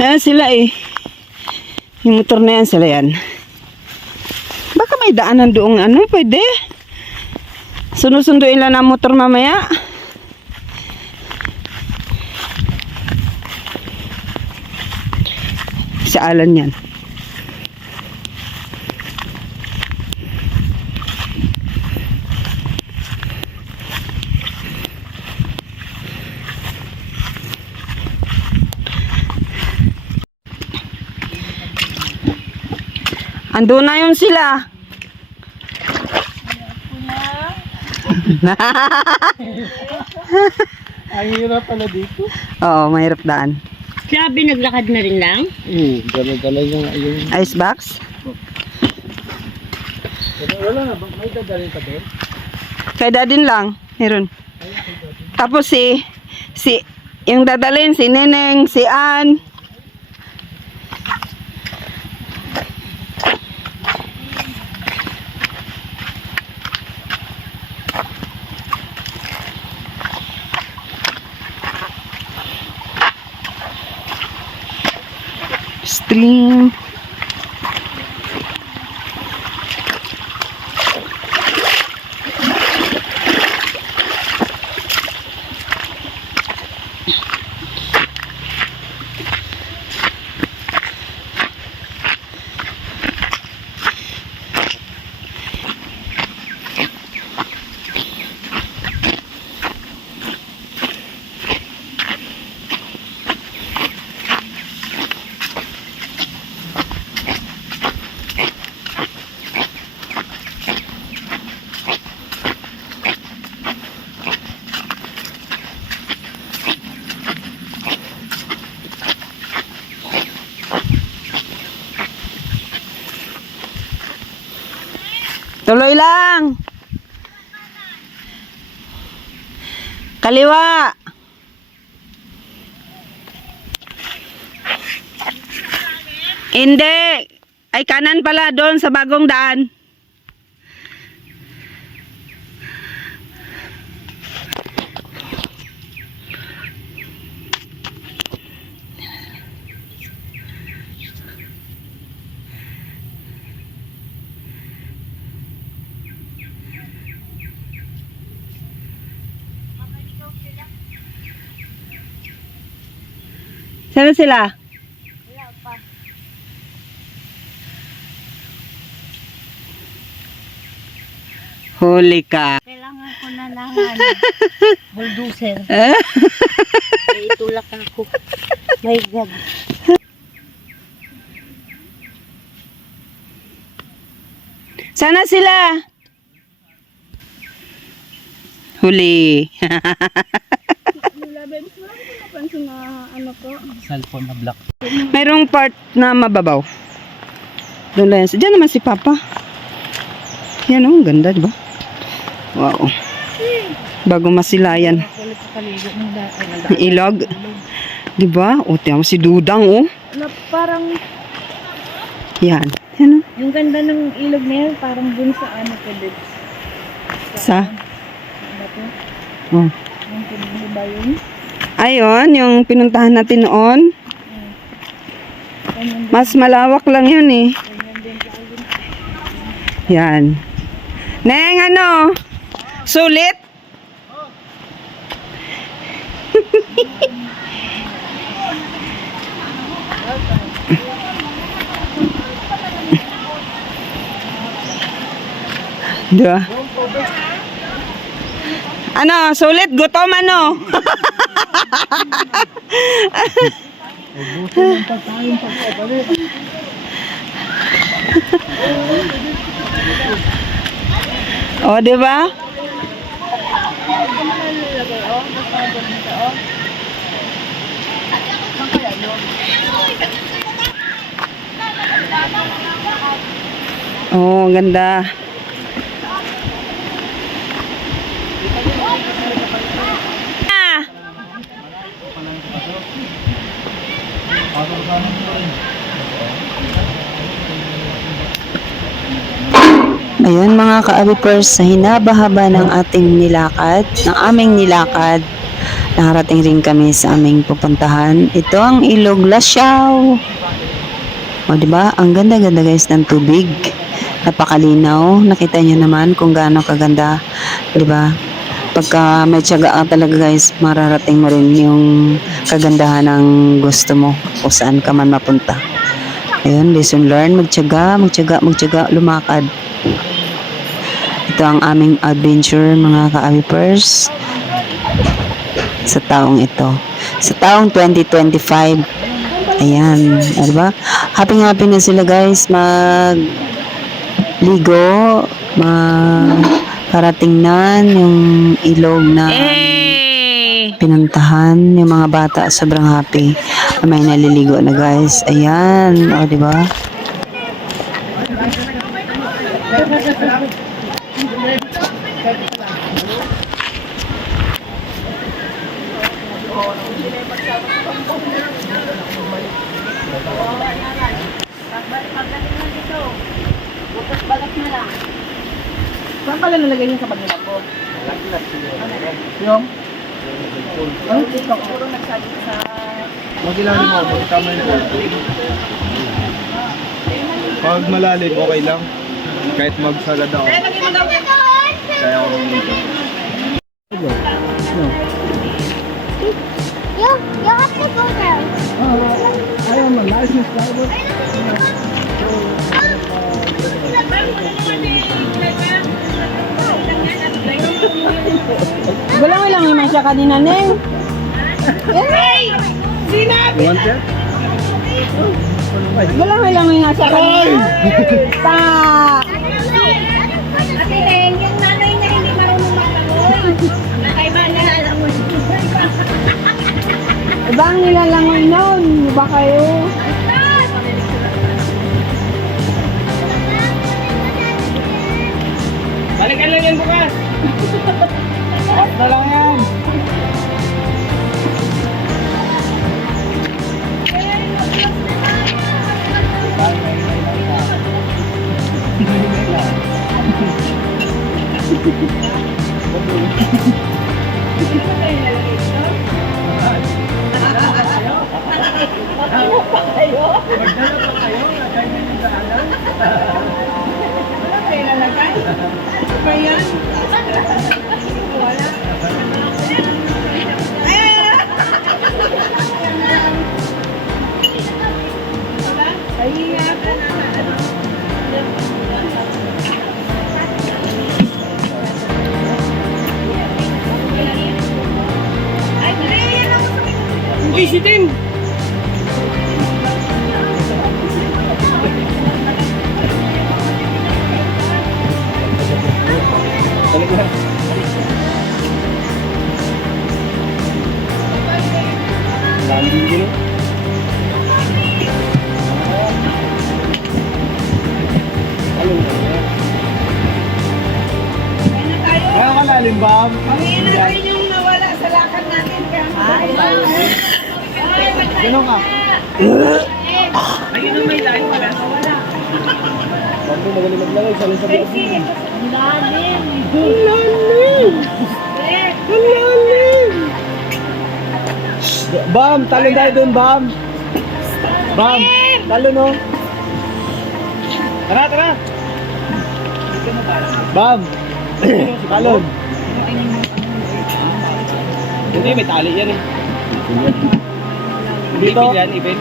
Ayan sila eh. Yung motor na yan, sila yan. Baka may daanan doong ano, pwede. Sunusunduin lang ang motor mamaya. Sa Alan yan. Ando na yun sila. Ang hirap pala dito. Oo, mahirap daan. Sabi, naglakad na rin lang? Dala-dala yung... Ice box? Pero wala na, may dadalhin pa doon? Kay dadin lang. Meron. Tapos yung dadalhin, si Neneng, si Ann. Stream. Tuloy lang. Kaliwa. Hindi. Ay kanan pala doon sa bagong daan. Saan sila? Wala pa. Huli ka. Kailangan ko na lang bulldozer. May itulak ako. My God. Sana sila. Huli. Cellphone na black. Mayroong part na mababaw. Doon lang yan. Diyan naman si Papa. Yan oh, ganda diba? Wow. Bago masilayan. Ilog. Diba? O, tiyan mo si Dudang oh. Na parang, Yan. Yan oh. yung ganda ng ilog na yan, parang dun sa ano ko din. Sa? Ano to? Oh. Yung pinili ba yun? Ayun, yung pinuntahan natin noon. Mas malawak lang yun eh. Yan. Neng, ano? Sulit? Diba? Ano, sulit? Gutom ano? Ubusin ng pagkain pagkabalik. O, diba? Oh, ganda. Ah! Ayun mga ka-avipers, sa hinaba-haba ng ating nilakad, ng aming nilakad, Nakarating rin kami sa aming pupuntahan. Ito ang Ilog Lasyaw. O, diba? Ang ganda-ganda guys ng tubig. Napakalinaw. Nakita nyo naman kung gaano kaganda. Diba? Pagka may tiyaga ka talaga guys, mararating mo rin yung kagandahan ng gusto mo kung saan ka man mapunta. Ayun, lesson learned. Magtiyaga, lumakad. Ito ang aming adventure mga ka-awipers sa taong ito. Sa taong 2025. Ayan, diba? Happy na sila guys ligo, parating na yung ilog na pinuntahan. Yung mga bata sobrang happy. May naliligo na guys. Ayan, o diba? Saan pala nalagay niyo sa pagkila ko? Yung? Ano? Puro nagsagit sa... Magilalim mo, tama yung pag malalim, okay lang. Kahit magsagad ako. Kaya ako nito. You have to go there. Ayaw mo, license driver. Walang yung masya kanina, Neng. You want that? Walang yung masya kanina. Pa! Kasi Len, yung nanay na hindi marunong maglangoy. Kaiba na alam mo. Iba ang nilalangoy noon. Iba kayo. Balikan lang yan bukas. Off na lang yan. Uy, si Tim! Balik lang. Lalim din yun. Kaya ka lalim ba? Pangin natin yung nawala sa lakad natin. Gano'n ka? Ayun ang may lahat wala. Bago magaling maglagay, sabi sa bukas. Ang lalim. Bam! Talon tayo dun, Bam! Bam! Talon, no? Tara, tara! Bam! Talon! Hindi, may tali yan eh. Dito? Ibig yan, ibig.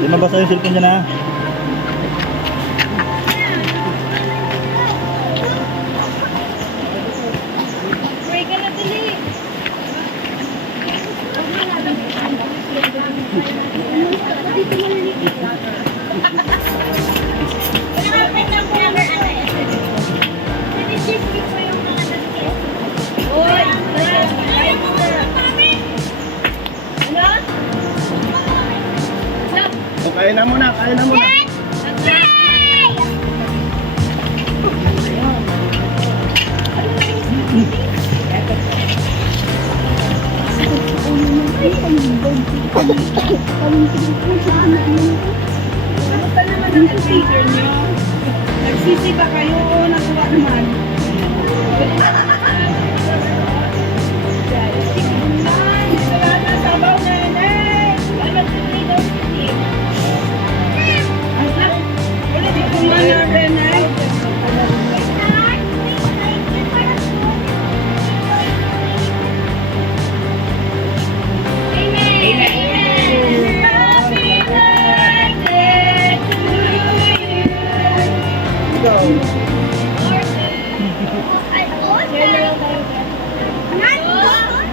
Di mabasa yung cellphone dyan ha. Kaya na muna, kaya na muna. Kamusta naman ang teacher niyo? Nagsisi ba kayo o natuwa naman? Salamat sa baw nanay. Salamat sa freedom city. Ulit ito mga nanay.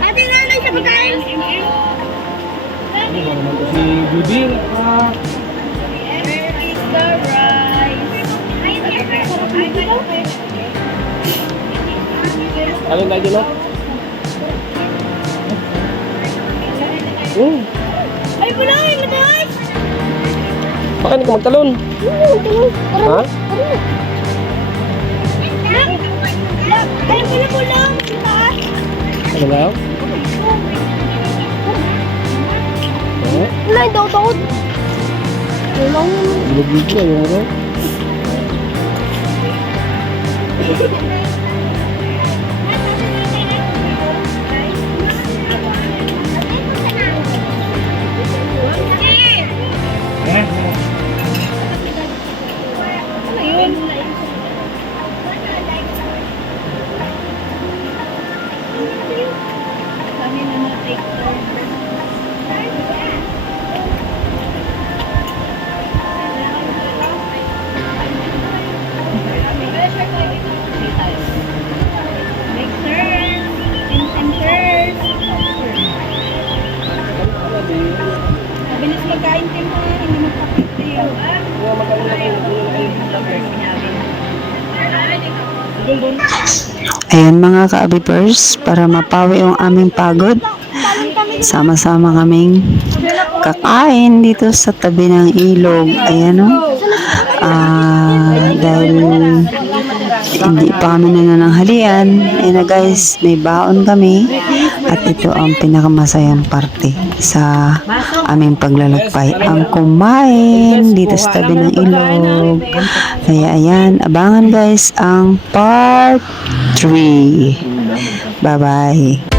Ate nanay sa pagkain. Si Judy. Where is the rice? Ano na dyan, no? Ay, bulay, mataas! Bakit ka magtalon? Ha? Ay, pala mo lang, mataas! Ano ba? Bulay daw, takot! Bilog-bilog na yung ano? Kami na na-take turn. Take turn. Instant turn. Mabilis magkain din mo, hindi magpapit yun. Ayan mga ka-abipers, para mapawi yung aming pagod, sama-sama kaming kakain dito sa tabi ng ilog. Ayan o. Dahil hindi pa kami nanananghalian, ayan na guys, may baon kami. At ito ang pinakamasayang parte sa aming paglalakbay, ang kumain dito sa tabi ng ilog. Kaya ayan, abangan guys ang part 3. Bye-bye.